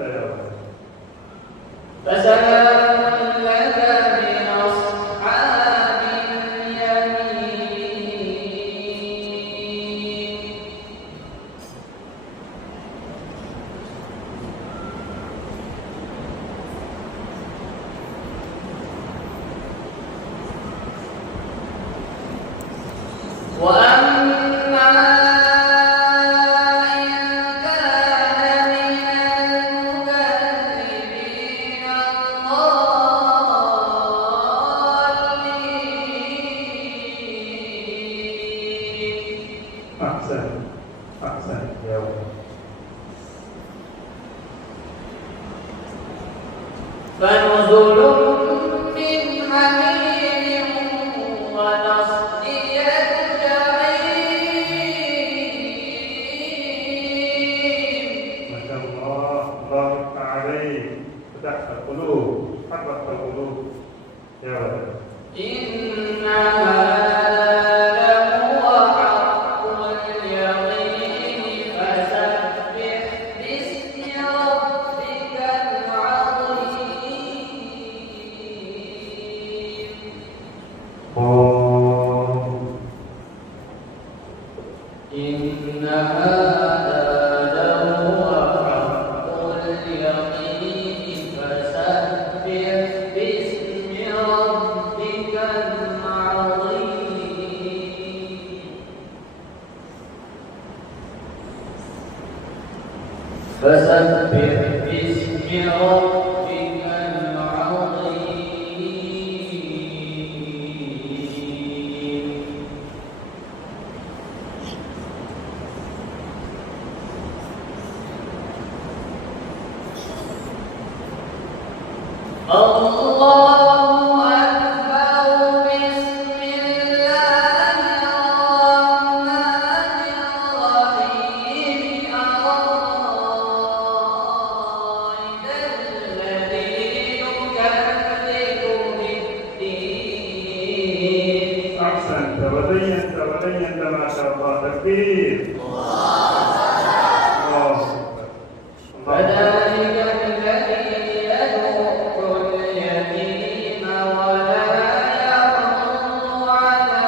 يا ولد. فسلام لك من أصحاب اليمين. وأما إن كان من المكذبين الضالين. أحسن يا ولد. فنزل من حميم وتصلية جحيم. ما شاء الله، الله يفتح عليك، فتحت القلوب، حركت القلوب يا ولد. إن هذا لهو حق اليقين فسبح باسم ربك العظيم. إن هذا لهو حق اليقين فسبح باسم ربك العظيم. فسبح باسم ربك العظيم. الله أكبر. بسم الله الرحمن الرحيم. أرأيت الذي يكذب بالدين. أحسنت وزينت ما شاء الله. تكبير. الله أكبر. فذلك الذي يدع اليتيم ولا يحض على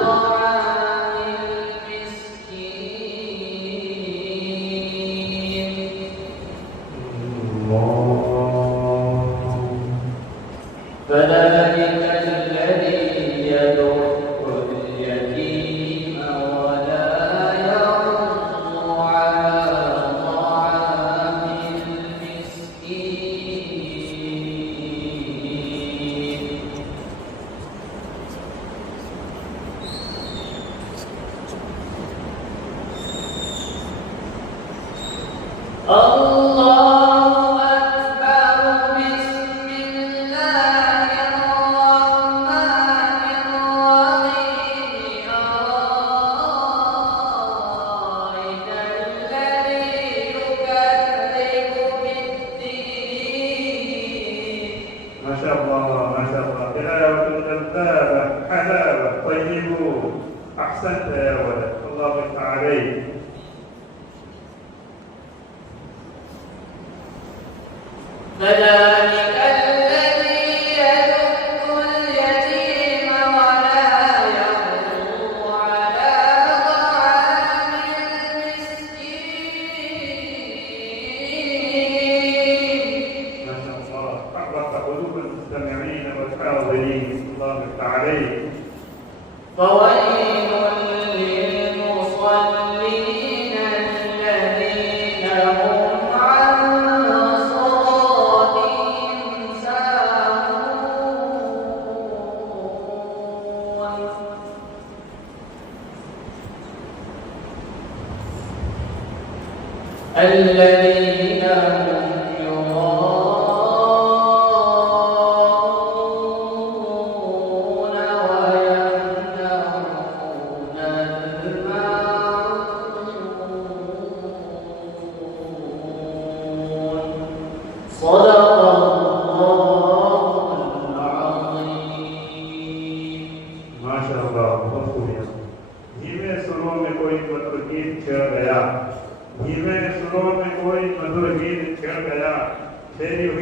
طعام المسكين. فذلك الذي يدع اليتيم ولا يحض على طعام المسكين. الله أكبر. بسم الله الرحمن الرحيم. أرأيت الذي يكذب بالدين. ما شاء الله ما شاء الله. تلاوة جذابة، حلاوة، طيبون. أحسنت يا ولد، الله يفتح عليك. فذلك الذي يدع اليتيم ولا يحض على طعام المسكين. ما شاء الله، حرك قلوب المستمعين والحاضرين، الله يفتح عليك. فويل للمصلين الذين هم عن صلاتهم ساهون. الذين هم يراءون ويمنعون الماعون. صدق الله العظيم. ما شاء الله، बहुत बढ़िया। धीमे सुरों में कोई मधुर गीत छिड़ गया, धीमे सुरों में कोई मधुर गीत छिड़ गया। very